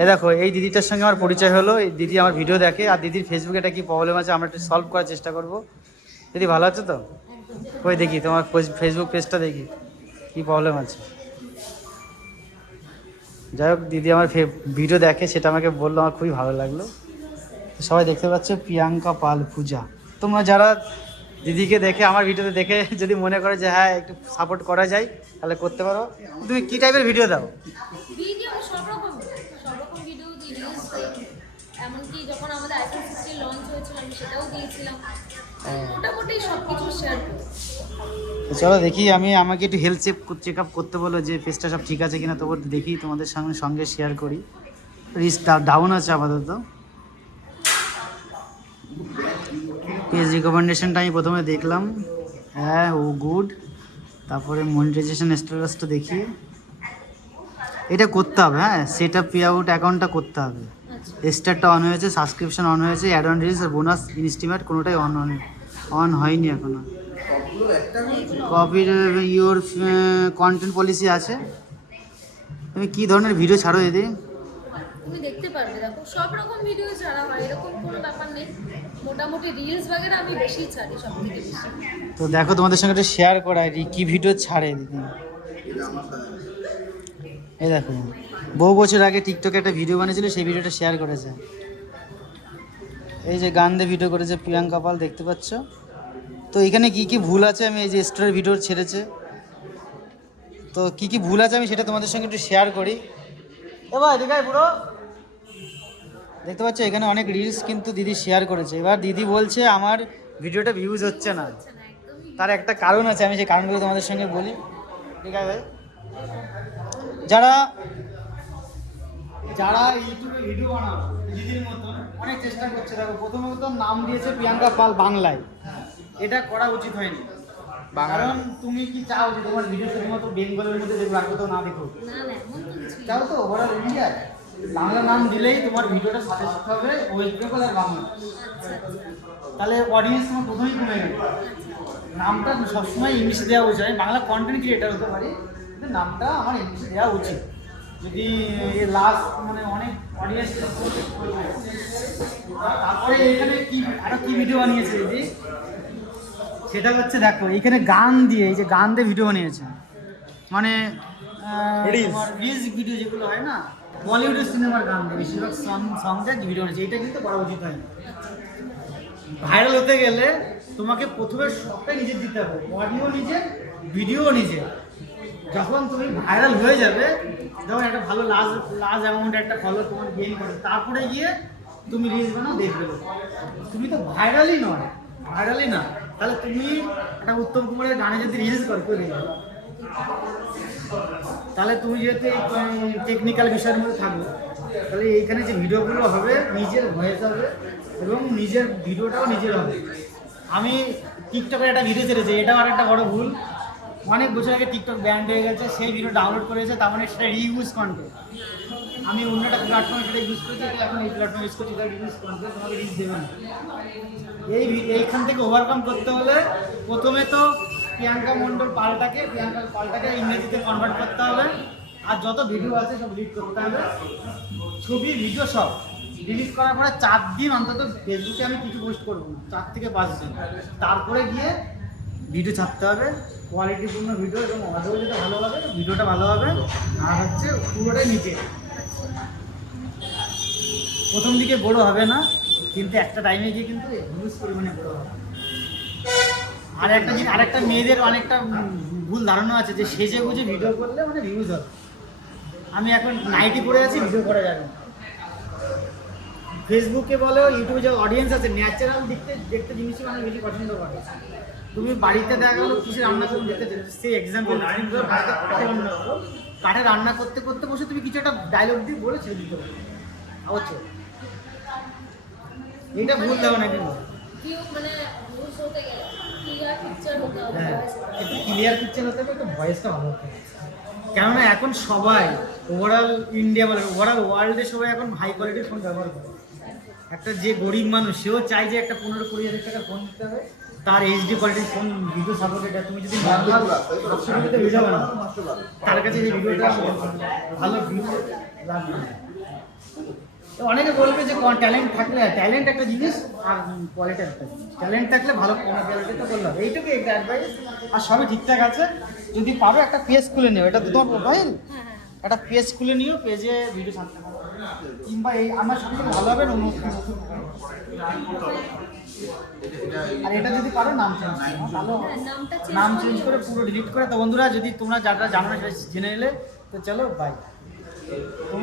এই দেখো, এই দিদিটার সঙ্গে আমার পরিচয় হলো। এই দিদি আমার ভিডিও দেখে, আর দিদির ফেসবুকে এটা কি প্রবলেম আছে, আমরা একটু সলভ করার চেষ্টা করব। দিদি, ভালো আছে তো? ওই দেখি, তোমার ফেসবুক পেজটা দেখি, কি প্রবলেম আছে? যাই হোক, দিদি আমার ভিডিও দেখে, সেটা আমাকে বলল, আমার খুবই ভালো লাগল। সবাই দেখতে পাচ্ছ, প্রিয়াঙ্কা পাল পূজা। তোমরা যারা দিদিকে দেখে, আমার ভিডিওতে দেখে, যদি মনে করে যে হ্যাঁ একটু সাপোর্ট করা যায়, তাহলে করতে পারো। তুমি কি টাইপের ভিডিও দাও ভিডিও সব রকম সব রকম ভিডিও এমনকি যখন আমাদের আইফোন সিক্সটিন লঞ্চ হয়েছিল আমি সেটাও দিয়েছিলাম। মোটামুটি সব কিছু শেয়ার চলো দেখি আমি আমাকে একটু হেলথ চেক চেক আপ করতে বলো যে পেজটা সব ঠিক আছে কিনা তবু দেখি তোমাদের সঙ্গে সঙ্গে শেয়ার করি। রিস্ক ডাউন আছে আপাতত। পেজ রিকমেন্ডেশনটা আমি প্রথমে দেখলাম। হ্যাঁ ও গুড তারপরে মনিটাইজেশন স্ট্যাটাসটা দেখি। এটা করতে হবে হ্যাঁ সেট আপ পে আউট অ্যাকাউন্টটা করতে হবে। স্টারটা অন হয়েছে সাবস্ক্রিপশন অন হয়েছে অ্যাড অন রিলস আর বোনাস ইনস্টিমেট কোনোটাই অন অন অন হয়নি এখনও। কপির ইওর কন্টেন্ট পলিসি আছে। তুমি কি ধরনের ভিডিও ছাড়ো এতে তুমি দেখতে পারবে দেখো সব রকম ভিডিও ছাড়া হয় এরকম কোনো ব্যাপার নেই। মোটামুটি রিলস বাগেরা আমি বেশি ছাড়ি সব থেকে বেশি। তো দেখো তোমাদের সঙ্গে একটু শেয়ার করা কি ভিডিও ছাড়ে দিদি? এই দেখো। বহু বছর আগে টিকটকে একটা ভিডিও বানিয়েছিল, সেই ভিডিওটা শেয়ার করেছে। এই যে গান দিয়ে ভিডিও করেছে প্রিয়াঙ্কা পাল, দেখতে পাচ্ছ? তো এখানে কি কি ভুল আছে আমি এই যে স্টোরের ভিডিও ছেড়েছে। তো কি কি ভুল আছে আমি সেটা তোমাদের সঙ্গে একটু শেয়ার করি। এবার এদিকে পুরো দেখতে পাচ্ছ, এখানে অনেক রিলস কিন্তু দিদি শেয়ার করেছে। এবার দিদি বলছে, আমার ভিডিওটা ভিউজ হচ্ছে না। তার একটা কারণ আছে, আমি সেই কারণগুলো তোমাদের সঙ্গে বলি। ঠিক আছে যারা যারা ইউটিউবে ভিডিও বানাও দিদির মতন অনেক চেষ্টা করছে। দেখো প্রথমত নাম দিয়েছে প্রিয়াঙ্কা পাল বাংলায়। এটা করা উচিত হয়নি। কারণ তুমি কি চাও যে তোমার ভিডিও শুধুমাত্র বেঙ্গলের মধ্যে দেখব আর কোথাও না দেখো? না না এমন তো কিছু নেই। চাও তো ওভারঅল ইন্ডিয়ায় বাংলা নাম দিলেই তোমার ভিডিওটা সাজেস্ট হবে ওয়েস্ট বেঙ্গল আর বাংলা। আচ্ছা তাহলে অডিয়েন্স তোমার প্রথমেই কমে গেল। নামটা সবসময় ইংলিশে দেওয়া উচিত। আমি বাংলা কন্টেন্ট ক্রিয়েটার হতে পারি নামটা আমার ইংলিশে দেওয়া উচিত। যদি লাস্ট মানে অনেক অডিয়েন্স তারপরে এখানে কি আরও কি ভিডিও বানিয়েছে দিদি? সেটা হচ্ছে দেখো এখানে গান দিয়ে এই যে গান দিয়ে ভিডিও বানিয়েছে। মানে রিলস ভিডিও যেগুলো হয় না বলিউডের সিনেমার গান দিয়ে বেশিরভাগ সং সং দিয়ে ভিডিও বানিয়েছে। এটা কিন্তু করা উচিত হয় ভাইরাল হতে গেলে তোমাকে প্রথমে সবটাই নিজের দিতে হবে। অডিও নিজে ভিডিও নিজে। যখন তুমি ভাইরাল হয়ে যাবে, যখন একটা ভালো লার্জ লার্জ অ্যামাউন্ট একটা ফলো তোমার গেইন করে, তারপরে গিয়ে তুমি রিলস বানাও, দেখবে। তুমি তো ভাইরালই নয় ভাইরালই না। তাহলে তুমি একটা উত্তম কুমারের গানে যদি রিলস করো দেখবে তাহলে তুমি যেহেতু টেকনিক্যাল বিষয়ের মধ্যে থাকবে, তাহলে এইখানে যে ভিডিওগুলো হবে, নিজের ভয়েস হবে এবং নিজের ভিডিওটাও নিজের হবে। আমি টিকটকের একটা ভিডিও ছেড়েছি, এটাও আর একটা বড় ভুল। অনেক বছর আগে টিকটক ব্যান্ড হয়ে গেছে, সেই ভিডিও ডাউনলোড করেছে তার মানে সেটা রিউজ কন্টেন্ট আমি অন্য একটা প্ল্যাটফর্মে সেটা ইউজ করছি এখন এই প্ল্যাটফর্ম ইউজ করছি এটা রিউজ কন্টেন্ট তোমাকে রিচ দেবে না। এই এইখান থেকে ওভারকাম করতে হলে প্রথমে তো প্রিয়াঙ্কা মণ্ডল পালটাকে, প্রিয়াঙ্কা পালটাকে ইংরেজিতে কনভার্ট করতে হবে। আর যত ভিডিও আছে সব ডিলিট করতে হবে। ছবি ভিডিও সব ডিলিট করার পরে চার দিন অন্তত ফেসবুকে আমি কিছু পোস্ট করব চার থেকে পাঁচ দিন। তারপরে গিয়ে ভিডিও ছাড়তে হবে। কোয়ালিটিপূর্ণ ভিডিও এবং অডিও যেটা ভালো হবে ভিডিওটা ভালো হবে। আর হচ্ছে পুরোটাই নিচে। প্রথম দিকে বড় হবে না, কিন্তু একটা টাইমে গিয়ে কিন্তু হিউজ পরিমাণে বড় হবে। আর একটা জিনিস, আরেকটা মেয়েদের অনেকটা ভুল ধারণা আছে যে সেজে গুজে ভিডিও করলে মানে ভিউজ হবে। আমি এখন নাইটি পরে আছি ভিডিও করা যাবে ফেসবুকে বলো ইউটিউবে যে অডিয়েন্স আছে ন্যাচারাল দেখতে দেখতে জিনিসই মানুষ বেশি পছন্দ করে। তুমি বাড়িতে দেখা গেলো কিছু রান্না করে দেখতে সেই এক্সাম্পল কাঠে রান্না করতে করতে বসে তুমি কিছু একটা ডায়লগ দিয়ে বলে ছেড়ে দিতে পারো এটা ভুল দাও না কিন্তু। ভিউ মানে ক্লিয়ার পিকচার হতে হবে হ্যাঁ। একটু ক্লিয়ার ভয়েসটা ভালো হতে কেননা এখন সবাই ওভারঅল ইন্ডিয়া বলে ওভারঅল ওয়ার্ল্ডে সবাই এখন হাই কোয়ালিটির ফোন ব্যবহার করে। একটা যে গরিব মানুষ সেও চায় যে একটা পনেরো কুড়ি হাজার টাকা ফোন দিতে হবে। তার এইচডি কোয়ালিটির ফোন ভিডিও সাপোর্টেড তুমি যদি বানাও তার কাছে যে ভিডিওটা ভালো ভিউ অনেকে বলবে যে ট্যালেন্ট থাকলে ট্যালেন্ট একটা জিনিস আর কোয়ালিটি একটা ট্যালেন্ট থাকলে ভালো কোনো কোয়ালিটি তো করলে হবে। এইটুকু একটা অ্যাডভাইস আর সবই ঠিকঠাক আছে। যদি পারো একটা পেজ খুলে নিও। এটা তো তোমার হ্যাঁ একটা পেজ খুলে নিও পেজে ভিডিও ছাড়তে কিংবা এই আমার সব থেকে ভালো হবে নতুন আর এটা যদি পারো নাম চেঞ্জ ভালো। হ্যাঁ, নাম চেঞ্জ করে পুরো ডিলিট করে তো বন্ধুরা যদি তোমরা যারা জানো না সেটা জেনে নিলে তো চলো বাই তুমি